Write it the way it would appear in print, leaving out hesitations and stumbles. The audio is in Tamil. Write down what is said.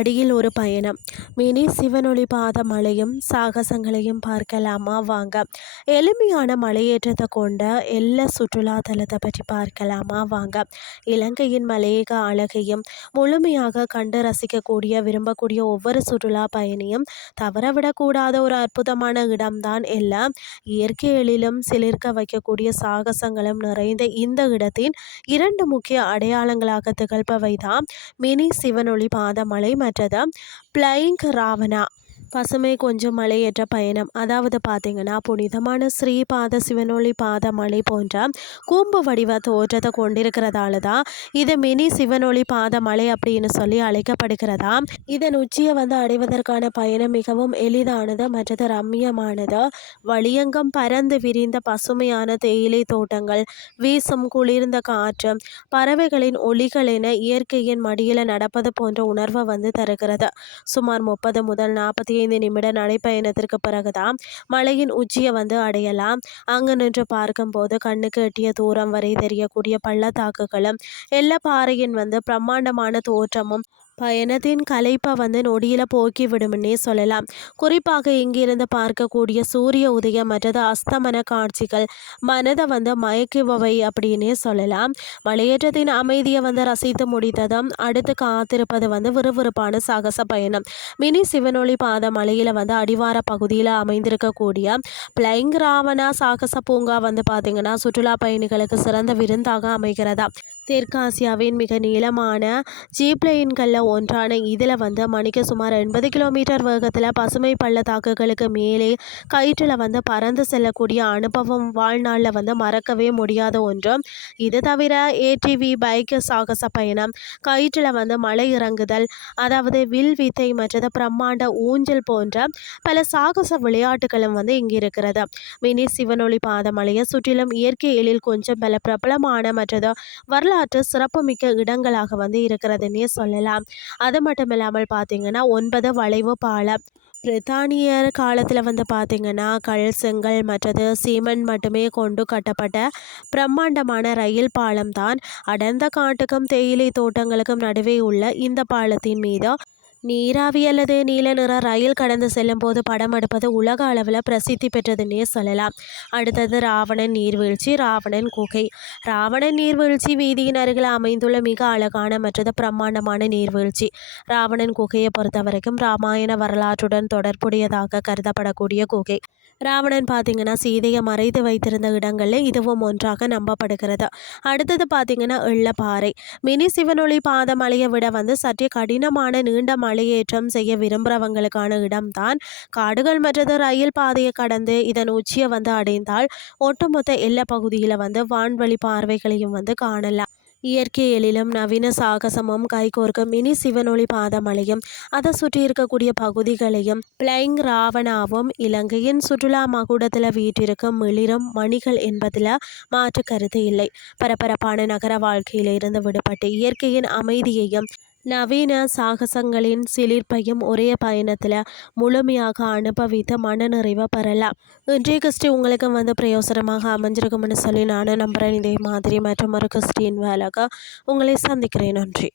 மடியில் ஒரு பயணம். மினி சிவனொளி பாத மலையும் சாகசங்களையும் பார்க்கலாமா வாங்க. எளிமையான மலையேற்றத்தை கொண்ட எல்லா சுற்றுலா தலத்தை பற்றி பார்க்கலாமா வாங்க. இலங்கையின் மலையக அழகையும் முழுமையாக கண்டு ரசிக்கக்கூடிய விரும்பக்கூடிய ஒவ்வொரு சுற்றுலா பயணியும் தவறவிடக்கூடாத ஒரு அற்புதமான இடம்தான் எல்லாம். இயற்கை எழிலும் சிலிர்க்க வைக்கக்கூடிய சாகசங்களும் நிறைந்த இந்த இடத்தின் இரண்டு முக்கிய அடையாளங்களாக திகழ்பவை தான் மினி சிவனொளி பாதமலை மற்றது பிளைங் ராவணா பசுமை கொஞ்சம் மலையேற்ற பயணம். அதாவது பார்த்தீங்கன்னா புனிதமான ஸ்ரீபாத சிவனொளி பாத மலை போன்ற கூம்பு வடிவ தோற்றத்தை கொண்டிருக்கிறதால தான் இது மினி சிவனொளி பாத மலை அப்படின்னு சொல்லி அழைக்கப்படுகிறதா. இதன் உச்சியை அடைவதற்கான பயணம் மிகவும் எளிதானது மற்றது ரம்மியமானது. வழியங்கம் பறந்து விரிந்த பசுமையான தேயிலை தோட்டங்கள், வீசும் குளிர்ந்த காற்று, பறவைகளின் ஒலிகள் என இயற்கையின் மடியில் நடப்பது போன்ற உணர்வை தருகிறது. சுமார் 30 முதல் 45 நிமிட நடைப்பயணத்திற்கு பிறகுதான் மலையின் உச்சியை அடையலாம். அங்கு நின்று பார்க்கும்போது கண்ணுக்கு எட்டிய தூரம் வரை தெரியக்கூடிய பள்ளத்தாக்குகளும் எல்லா பாறையின் பிரம்மாண்டமான தோற்றமும் பயணத்தின் களைப்பை நொடியில் போக்கி விடும்னே சொல்லலாம். குறிப்பாக இங்கிருந்து பார்க்கக்கூடிய சூரிய உதயம் மற்றது அஸ்தமன காட்சிகள் மனதை மயக்குபவை அப்படின்னே சொல்லலாம். மலையேற்றத்தின் அமைதியை ரசித்து முடித்ததும் அடுத்து காத்திருப்பது விறுவிறுப்பான சாகச பயணம். மினி சிவனொளி பாத மலையில் அடிவார பகுதியில் அமைந்திருக்கக்கூடிய பிளைங் ராவணா சாகச பூங்கா பார்த்தீங்கன்னா சுற்றுலா பயணிகளுக்கு சிறந்த விருந்தாக அமைகிறதா. தெற்காசியாவின் மிக நீளமான ஜீப்லைன்களில் ஒன்றான இதில் மணிக்கு சுமார் 80 கிலோமீட்டர் வேகத்தில் பசுமை பள்ளத்தாக்குகளுக்கு மேலே கயிற்றில் பறந்து செல்லக்கூடிய அனுபவம் வாழ்நாளில் மறக்கவே முடியாத ஒன்று. இது தவிர ஏடிவி பைக் சாகச பயணம், கயிற்றில் மலை இறங்குதல், அதாவது வில் வித்தை மற்றது பிரம்மாண்ட ஊஞ்சல் போன்ற பல சாகச விளையாட்டுகளும் இங்கே இருக்கிறது. மினி சிவனொளி பாதமலையை சுற்றிலும் இயற்கை எழில் கொஞ்சம் பல பிரபலமான மற்றது வரலாற்று சிறப்புமிக்க இடங்களாக இருக்கிறதுன்னே சொல்லலாம். அது மட்டும் இல்லாமல் பார்த்தீங்கன்னா 9 வளைவு பாலம். பிரித்தானியர் காலத்தில் பார்த்தீங்கன்னா கல், செங்கல் மற்றது சீமெண்ட் மட்டுமே கொண்டு கட்டப்பட்ட பிரம்மாண்டமான ரயில் பாலம் தான். அடர்ந்த காட்டுக்கும் தேயிலை தோட்டங்களுக்கும் நடுவே உள்ள இந்த பாலத்தின் மீது நீராவி அல்லது நீல நிற ரயில் கடந்து செல்லும் போது படம் எடுப்பது உலக அளவில் பிரசித்தி பெற்றதுன்னே சொல்லலாம். அடுத்தது ராவணன் நீர்வீழ்ச்சி, ராவணன் குகை. ராவணன் நீர்வீழ்ச்சி வீதியின் அருகில் அமைந்துள்ள மிக அழகான மற்றது பிரம்மாண்டமான நீர்வீழ்ச்சி. ராவணன் குகையை பொறுத்த வரைக்கும் ராமாயண வரலாற்றுடன் தொடர்புடையதாக கருதப்படக்கூடிய குகை. ராவணன் பார்த்தீங்கன்னா சீதையை மறைத்து வைத்திருந்த இடங்களில் இதுவும் ஒன்றாக நம்பப்படுகிறது. அடுத்தது பார்த்தீங்கன்னா எள்ளப்பாறை. மினி சிவனொளி பாத மலையை விட சற்றே கடினமான நீண்ட மலையேற்றம் செய்ய விரும்புகிறவங்களுக்கான இடம்தான். காடுகள் மற்றது ரயில் பாதையை கடந்து இதன் உச்சியை அடைந்தால் ஒட்டுமொத்த எல்லா பகுதியில் வான்வழி பார்வைகளையும் காணலாம். இயற்கை எழிலும் நவீன சாகசமும் கைகோர்க்கும் மினி சிவனொளி பாதமலையும் அதை சுற்றி இருக்கக்கூடிய பகுதிகளையும் பிளைங் ராவணாவும் இலங்கையின் சுற்றுலா மகுடத்தில் வீட்டிற்கும் மிளிரும் மணிகள் என்பதில் மாற்று கருத்து இல்லை. பரபரப்பான நகர வாழ்க்கையிலிருந்து விடுபட்டு இயற்கையின் அமைதியையும் நவீன சாகசங்களின் சிலிர்ப்பையும் ஒரே பயணத்தில் முழுமையாக அனுபவித்து மனநிறைவை பெறலாம். இன்றைய கிறிஸ்டி உங்களுக்கு பிரயோசனமாக அமைஞ்சிருக்கும்னு சொல்லி நானும் நம்புகிறேன். இதே மாதிரி மற்றும் ஒரு கிறிஸ்டின் வேலைக்கு உங்களை சந்திக்கிறேன். நன்றி.